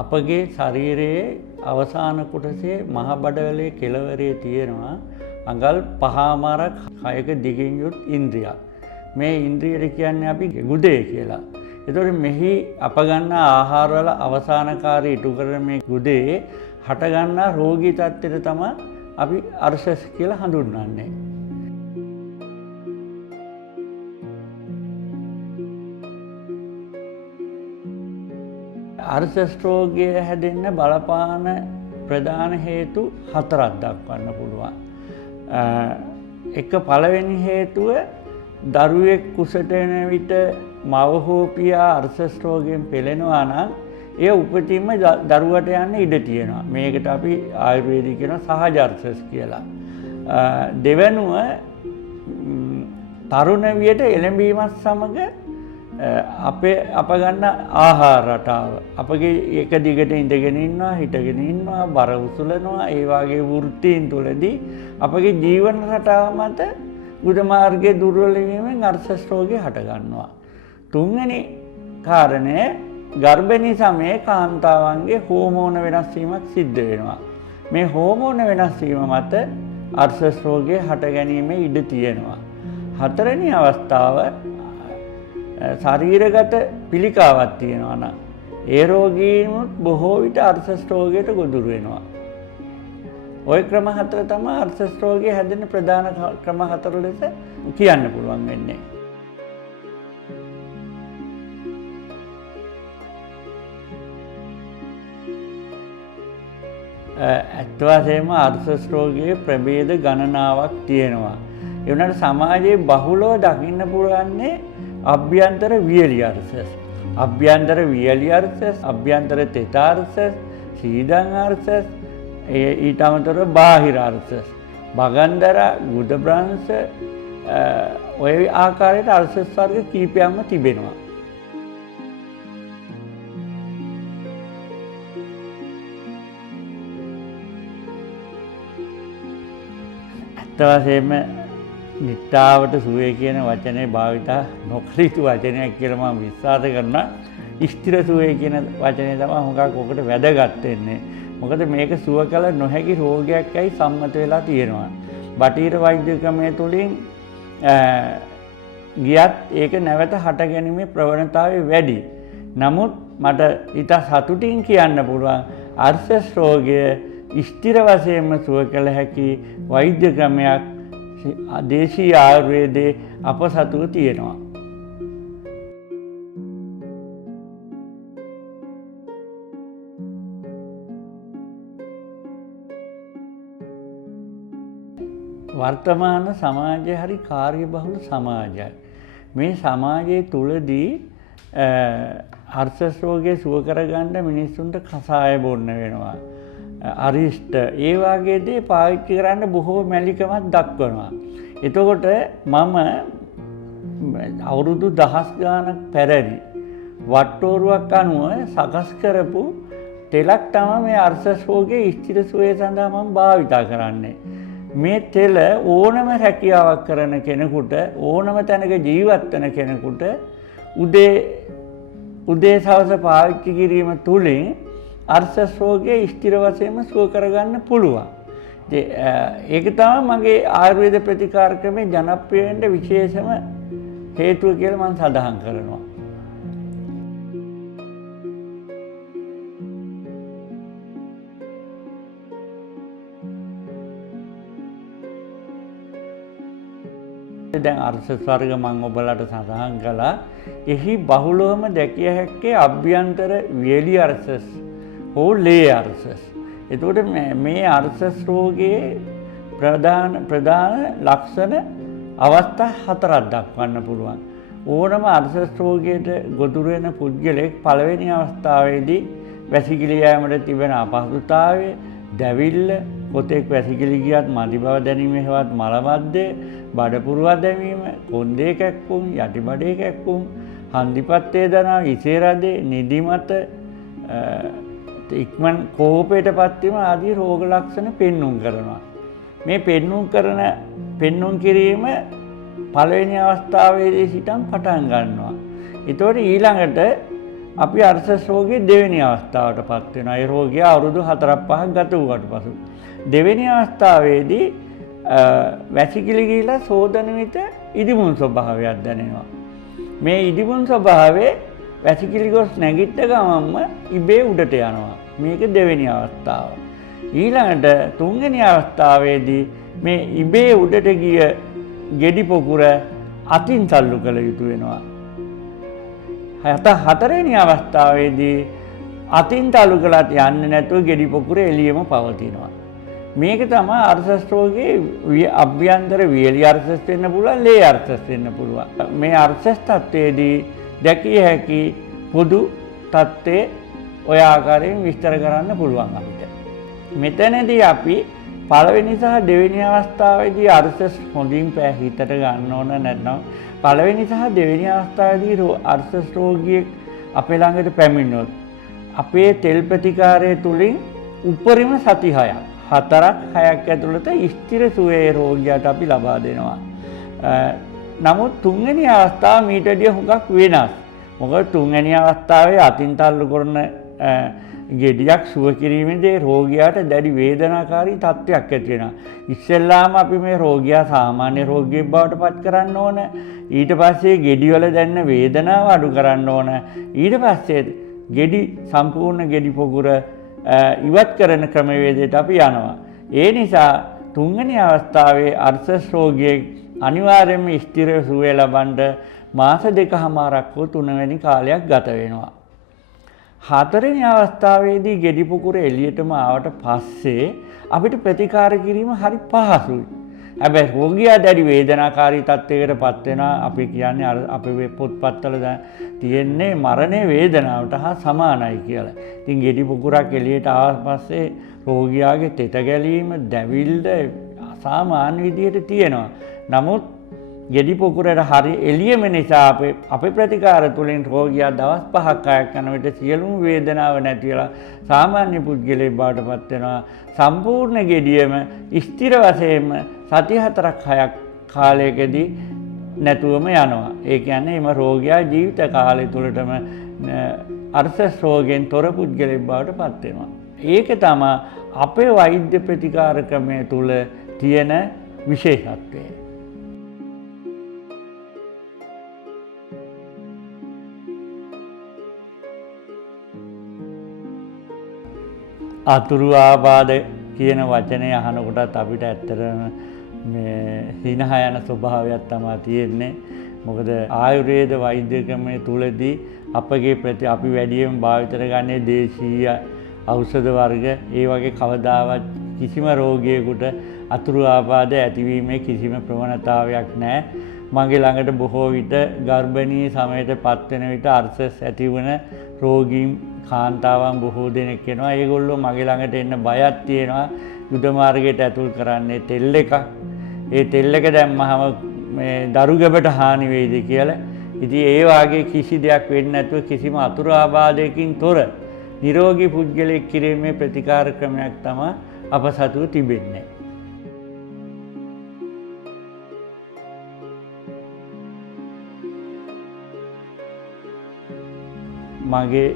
අපගේ ශරීරයේ අවසාන කොටසේ මහ බඩවැලේ කෙළවරේ තියෙනවා අඟල් 5මාරක් 6ක දිගින් යුත් ඉන්ද්‍රියක්. මේ ඉන්ද්‍රියට කියන්නේ අපි ගුදේ කියලා. ඒතකොට මෙහි අප ගන්න ආහාරවල අවසානකාරී ඉටු කරන මේ ගුදේ හට ගන්නා රෝගී තත්ත්වයට තමයි අපි අර්ශස් කියලා හඳුන්වන්නේ. අර්ශස් රෝගය හැදෙන්න බලපාන ප්‍රධාන හේතු 4ක් දක්වන්න පුළුවන්. එක පළවෙනි හේතුව දරුවෙක් කුසට එන විට මව හෝ පියා අර්ශස් රෝගයෙන් පෙළෙනවා නම් ඒ උපතින්ම දරුවට යන්න ඉඩ තියෙනවා. මේකට අපි ආයුර්වේදයේ කියන සහජ අර්ශස් කියලා. දෙවනුව තරුණ වියට එළඹීමත් සමග අප ගන්න ආහාර රටාව අපගේ එක දිගට ඉඳගෙන ඉන්නවා හිටගෙන ඉන්නවා බර උසුලනවා ඒ වගේ වෘත්තීන් තුළදී අපගේ ජීවන රටාව මත ගුද මාර්ගයේ දුර්වල වීමෙන් අර්ශස් රෝගය හට ගන්නවා. තුන්වෙනි කාරණය ගර්භණී සමයේ කාන්තාවන්ගේ හෝමෝන වෙනස් වීමක් සිද්ධ වෙනවා. මේ හෝමෝන වෙනස් වීම මත අර්ශස් රෝගය හට ගැනීමේ ඉඩ තියෙනවා. හතරවෙනි අවස්ථාව ශරීරගත පිළිකාවක් තියෙනවා නම් ඒ රෝගීනුත් බොහෝ විට අර්ශස් රෝගයට ගොදුරු වෙනවා. ওই ක්‍රම හතර තමයි අර්ශස් රෝගය හැදෙන ප්‍රධාන ක්‍රම හතර ලෙස කියන්න පුළුවන් වෙන්නේ. ඇත්ත වශයෙන්ම අර්ශස් රෝගයේ ප්‍රභේද ගණනාවක් තියෙනවා. ඒ වුණාට සමාජයේ බහුලව දකින්න පුළුවන්නේ අභ්‍යන්තර වියලි අර්ශස්, අභ්‍යන්තර වියලි අර්ශස්, අභ්‍යන්තර තෙත අර්ශස්, සීදං අර්ශස්, ඊට අමතරව බාහිර අර්ශස්, බගන්දර, ගුද බ්‍රංශ ඔය ආකාරයට අර්ශස් වර්ග කීපයක්ම තිබෙනවා. ඇත්ත වශයෙන්ම නිට්ටාවට සුවේ කියන වචනේ භාවිතා නොකළ යුතු වචනයක් කියලා මම විශ්වාස කරනවා. ස්ථිර සුවේ කියන වචනේ තමයි හුඟක් ඔකට වැදගත් වෙන්නේ. මොකද මේක සුව කළ නොහැකි රෝගයක්යි සම්මත වෙලා තියෙනවා. බටහිර වෛද්‍ය ක්‍රමය තුළින් ගියත් ඒක නැවත හට ගැනීමේ ප්‍රවණතාවය වැඩි. නමුත් මට ඊට සතුටින් කියන්න පුළුවන් අර්ශස් රෝගය ස්ථිර වශයෙන්ම සුව කළ හැකි වෛද්‍ය ක්‍රමයක් දේශීය ආයුර්වේදයේ අප සතුව තියෙනවා. වර්තමාන සමාජය හරි කාර්යබහුල සමාජයක්. මේ සමාජයේ තුලදී අර්ශස් රෝගය සුව කරගන්න මිනිස්සුන්ට කසාය බොන්න වෙනවා. අරිෂ්ඨ ඒ වගේ දේ පාවිච්චි කරන්න බොහෝ මැලිකමක් දක්වනවා. එතකොට මම අවුරුදු 10 ගානක් පැරදි වට්ටෝරුවක් අනුව සකස් කරපු තෙලක් තමයි මේ අර්ශස් රෝගයේ ස්ථිර සුවය සඳහා මම භාවිතා කරන්නේ. මේ තෙල ඕනම හැකියාවක් කරන කෙනෙකුට ඕනම තැනක ජීවත් වෙන කෙනෙකුට උදේ සවස පාවිච්චි කිරීම තුළින් අර්ශස් රෝගය ස්ථිර වශයෙන්ම සුව කරගන්න පුළුවන්. ඒක තමයි මගේ ආයුර්වේද ප්‍රතිකාර ක්‍රමේ ජනප්‍රිය වෙන්න විශේෂම හේතුව කියලා මම සඳහන් කරනවා. දැන් අර්ශස් වර්ග මම ඔබලට සඳහන් කළා. එහි බහුලවම දැකිය හැක්කේ අභ්‍යන්තර වියලි අර්ශස් හෝ ලේ අර්ශස්. එතකොට මේ අර්ශස් රෝගයේ ප්‍රධාන ලක්ෂණ අවස්ථා 4ක් දක්වන්න පුළුවන්. ඕනම අර්ශස් රෝගයට ගොදුරු වෙන පුද්ගලෙක් පළවෙනි අවස්ථාවේදී වැසිකිලි යෑමට තිබෙන අපහසුතාවය, දැවිල්ල, පොතෙක් වැසිකිලි ගියත් මදි බව දැනීම හේවත් මලබද්ධය, බඩ පුරවා දැමීම, කොන්දේ කැක්කුම්, යටිබඩේ කැක්කුම්, හන්දිපත් වේදනාව, ඉසේ රදේ, නිදිමත, ඉක්මන් කෝපයට පත්වීම ආදී රෝග ලක්ෂණ පෙන්නුම් කරනවා. මේ පෙන්නුම් කිරීම පළවෙනි අවස්ථාවේදී සිටන් පටන් ගන්නවා. ඒතකොට ඊළඟට අපි අර්ශස් රෝගයේ දෙවෙනි අවස්ථාවටපත් වෙනවා. ඒ රෝගය අවුරුදු 4-5ක් ගත වුණාට පසු. දෙවෙනි අවස්ථාවේදී වැසිකිලි ගිහිලා සෝදන විට ඉදිමුණු ස්වභාවයක් දැනෙනවා. මේ ඉදිමුණු ස්වභාවයේ වැසිකිලි ගොස් නැගිට ගමන්ම ඉබේ උඩට යනවා. මේක දෙවෙනි අවස්ථාව. ඊළඟට තුන්වෙනි අවස්ථාවේදී මේ ඉබේ උඩට ගිය ගෙඩි පොකුර අතින් තල්ලු කළ යුතු වෙනවා. හතරවෙනි අවස්ථාවේදී අතින් තල්ලු කළත් යන්නේ නැතුව ගෙඩි පොකුර එළියම පවතිනවා. මේක තමයි අර්ශස් රෝගයේ අභ්‍යන්තර වියලි අර්ශස් වෙන්න පුළුවන්, ලේ අර්ශස් වෙන්න පුළුවන්. මේ අර්ශස් තත්ත්වයේදී දැකිය හැකි පොදු තත්ත්වයේ ඔය ආකාරයෙන් විස්තර කරන්න පුළුවන් අපිට. මෙතනදී අපි පළවෙනි සහ දෙවෙනි අවස්ථාවේදී අර්ශස් හොඳින් හිතට ගන්න ඕන. නැත්නම් පළවෙනි සහ දෙවෙනි අවස්ථාවේදී අර්ශස් රෝගියෙක් අපේ ළඟට පැමිණුණොත් අපේ තෙල් ප්‍රතිකාරය තුලින් උපරිම සති 4ක් 6ක් ඇතුළත ස්ථිර සුවයේ රෝගියාට අපි ලබා දෙනවා. නමුත් තුන්වෙනි අවස්ථාව මීට වඩා හුඟක් වෙනස්. මොකද තුන්වෙනි අවස්ථාවේ අතින් තල්ලු කරන ගෙඩියක් සුව කිරීමේදී රෝගියාට දැඩි වේදනාකාරී තත්ත්වයක් ඇති වෙනවා. ඉස්සෙල්ලාම අපි මේ රෝගියා සාමාන්‍ය රෝගියෙක් බවට පත් කරන්න ඕන. ඊට පස්සේ ගෙඩි වල දැනෙන වේදනාව අඩු කරන්න ඕන. ඊට පස්සේ ගෙඩි සම්පූර්ණ ගෙඩි පොකුර ඉවත් කරන ක්‍රමවේදයට අපි යනවා. ඒ නිසා තුන්වෙනි අවස්ථාවේ අර්ශස් රෝගියෙක් අනිවාර්යයෙන්ම ස්ථිර සුවය ලබන්න මාස 2කමාරක් හෝ 3 වෙනි කාලයක් ගත වෙනවා. හතරවෙනි අවස්ථාවේදී ගෙඩි පොකුර එළියටම ආවට පස්සේ අපිට ප්‍රතිකාර කිරීම හරි පහසුයි. හැබැයි රෝගියා දැඩි වේදනාකාරී තත්ත්වයකට පත් වෙනවා. අපි කියන්නේ අර අපේ පොත්පත්වල තියෙන්නේ මරණයේ වේදනාවට හා සමානයි කියලා. ඉතින් ගෙඩි පොකුරක් එළියට ආවට පස්සේ රෝගියාගේ තෙත ගැලීම, දැවිල්ල අසාමාන්‍ය විදිහට තියෙනවා. නමුත් ගෙඩි පොකුරට හරි එළියම නිසා අපේ ප්‍රතිකාර තුළින් රෝගියා දවස් 5-6ක් යන විට සියලුම වේදනාව නැති වෙලා සාමාන්‍ය පුද්ගලයෙක් බවට පත් වෙනවා. සම්පූර්ණ ගෙඩියම ස්ථිර වශයෙන්ම සති 4-6ක් කාලයකදී නැතුවම යනවා. ඒ කියන්නේ එම රෝගියා ජීවිත කාලය තුළටම අර්ශස් රෝගයෙන් තොර පුද්ගලයෙක් බවට පත් වෙනවා. ඒක තමයි අපේ වෛද්‍ය ප්‍රතිකාර ක්‍රමය තුළ තියෙන විශේෂත්වය. අතුරු ආබාධ කියන වචනේ අහනකොටත් අපිට ඇත්තටම මේ හිනහ යන ස්වභාවයක් තමයි තියෙන්නේ. මොකද ආයුර්වේද වෛද්‍ය ක්‍රමයේ තුලදී අපි වැඩියෙන් භාවිත කරන්නේ දේශීය ඖෂධ වර්ග. ඒ වගේ කවදාවත් කිසිම රෝගියෙකුට අතුරු ආබාධ ඇතිවීමේ කිසිම ප්‍රවණතාවයක් නැහැ. මගේ ළඟට බොහෝ විට ගර්භණී සමයට පත් වෙන විට අර්ශස් ඇතිවන රෝගීන් කාන්තාවන් බොහෝ දෙනෙක් එනවා. ඒගොල්ලෝ මගේ ළඟට එන්න බයක් තියෙනවා. යුද මාර්ගයට ඇතුල් කරන්නේ තෙල් එකක්. ඒ තෙල් එක දැම්මහම මේ දරු ගැබට හානි වෙයිද කියලා. ඉතින් ඒ වාගේ කිසි දෙයක් වෙන්නේ නැතුව කිසිම අතුරු ආබාධයකින් තොර නිරෝගී පුද්ගලයෙක් කිරීමේ ප්‍රතිකාර ක්‍රමයක් තමයි අප සතුව තිබෙන්නේ. මගේ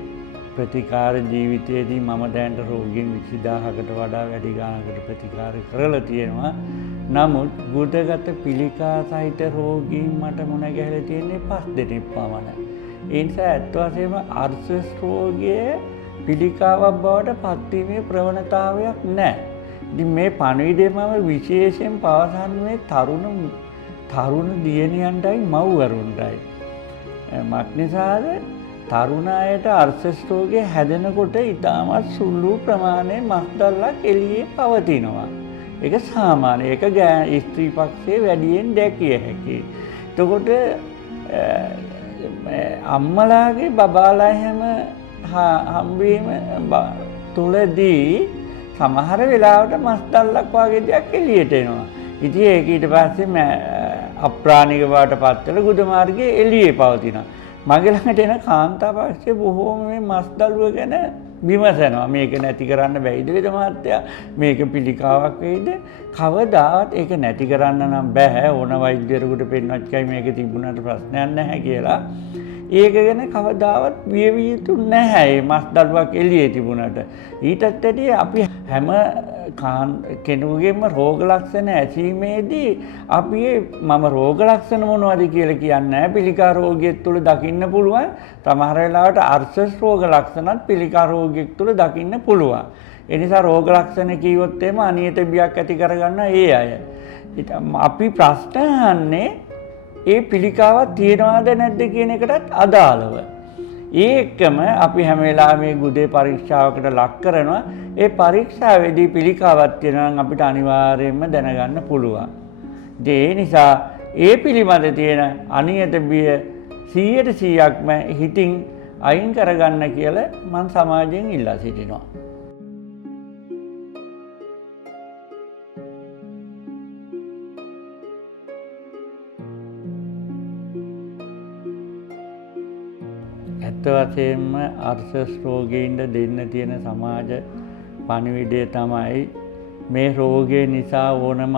ප්‍රතිකාර ජීවිතයේදී මම දැනට රෝගීන් 20000කට වඩා වැඩි ගණනකට ප්‍රතිකාර කරලා තියෙනවා. නමුත් ගුඩගත පිළිකා සහිත රෝගීන් මට මුණ ගැහිලා තියෙන්නේ 5 දෙනෙක් පමණයි. ඒ නිසා ඇත්ත වශයෙන්ම අර්ශස් රෝගයේ පිළිකාවක් බවට පත්වීමේ ප්‍රවණතාවයක් නැහැ. ඉතින් මේ පණිවිඩය මම විශේෂයෙන් පවසන්නේ තරුණ දියණියන්ටයි මව්වරුන්ටයි. මක්නිසාද තරුණ අයට අර්ශස් රෝගය හැදෙනකොට ඉතාමත් සුළු ප්‍රමාණයේ මස්දල්ලක් එළියේ පවතිනවා. ඒක සාමාන්‍ය. ඒක ස්ත්‍රී පක්ෂයේ වැඩියෙන් දැකිය හැකියි. එතකොට අම්මලාගේ බබාලා හැම හම්බවීම තුලදී සමහර වෙලාවට මස්දල්ලක් වගේ දෙයක් එළියට එනවා. ඉතින් ඒක ඊට පස්සේ අප්‍රාණික බවට පත් වෙලා ගුද මාර්ගයේ එළියේ පවතිනවා. මගේ ළඟට එන කාන්තා පක්ෂයේ බොහෝම මේ මස් දළුව ගැන විමසනවා. මේක නැති කරන්න බැයිද වේද මහත්තයා? මේක පිළිකාවක් වෙයිද? කවදාවත් ඒක නැති කරන්න නම් බෑ. ඕන වෛද්‍යවරයෙකුට පෙන්වච්චයි මේක තිබුණාට ප්‍රශ්නයක් නැහැ කියලා. ඒක ගැන කවදාවත් වියවිය යුතු නැහැ. මේ මස් දඩුවක් එළියේ තිබුණාට. ඊටත් වැඩිය අපි හැම කෙනෙකුගේම රෝග ලක්ෂණ ඇසීමේදී අපි මම රෝග ලක්ෂණ මොනවද කියලා කියන්නේ නැහැ. පිළිකා රෝගියෙක් තුළ දකින්න පුළුවන්. සමහර වෙලාවට අර්ශස් රෝග ලක්ෂණත් පිළිකා රෝගියෙක් තුළ දකින්න පුළුවන්. ඒ නිසා රෝග ලක්ෂණ කිව්වොත් එම අනියත බියක් ඇති කරගන්න ඒ අය. අපි ප්‍රශ්න අහන්නේ ඒ පිළිකාවක් තියෙනවද නැද්ද කියන එකටත් අදාළව. ඒකම අපි හැම වෙලාවෙම මේ ගුදේ පරීක්ෂාවකට ලක් කරනවා. ඒ පරීක්ෂාවේදී පිළිකාවක් තියෙනවා නම් අපිට අනිවාර්යයෙන්ම දැනගන්න පුළුවන්. ඒ නිසා ඒ පිළිබඳ තියෙන අනියත බිය 100%ක්ම හිතින් අයින් කරගන්න කියලා මම සමාජයෙන් ඉල්ලා සිටිනවා. ඇත්ත වශයෙන්ම අර්ශස් රෝගීන්ට දෙන්න තියෙන සමාජ පණිවිඩය තමයි මේ රෝගය නිසා ඕනම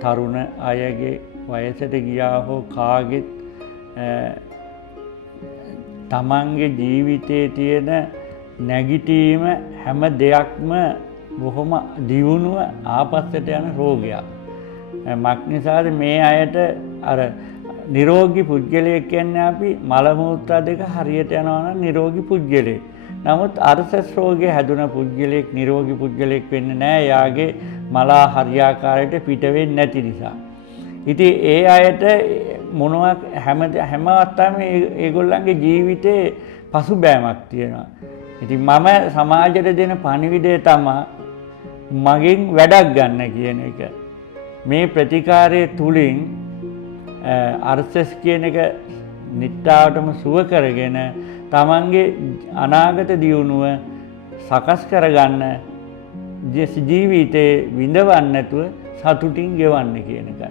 තරුණ අයගේ වයසට ගියා හෝ කාගෙත් තමන්ගේ ජීවිතයේ තියෙන නැගිටීම හැම දෙයක්ම බොහොම දියුණුව ආපස්සට යන රෝගයක්. මක් නිසාද මේ අයට අර නිරෝගී පුද්ගලයෙක් කියන්නේ අපි මල මූත්‍රා දෙක හරියට යනවා නම් නිරෝගී පුද්ගලයෙක්. නමුත් අර්ශස් රෝගේ හැදුන පුද්ගලයෙක් නිරෝගී පුද්ගලයෙක් වෙන්නේ නැහැ. යාගේ මලා හරියාකාරයට පිට වෙන්නේ නැති නිසා. ඉතින් ඒ අයට මොනවා හැම අවස්ථාවෙම ඒගොල්ලන්ගේ ජීවිතේ පසුබෑමක් තියෙනවා. ඉතින් මම සමාජයට දෙන පණිවිඩය තමයි මගෙන් වැඩක් ගන්න කියන එක. මේ ප්‍රතිකාරයේ තුලින් අර්ශස් කියන එක නිට්ටාවටම සුව කරගෙන තමන්ගේ අනාගත දියුණුව සකස් කරගන්න ජීවිතේ විඳවන්න නැතුව සතුටින් ගෙවන්න කියන එකයි.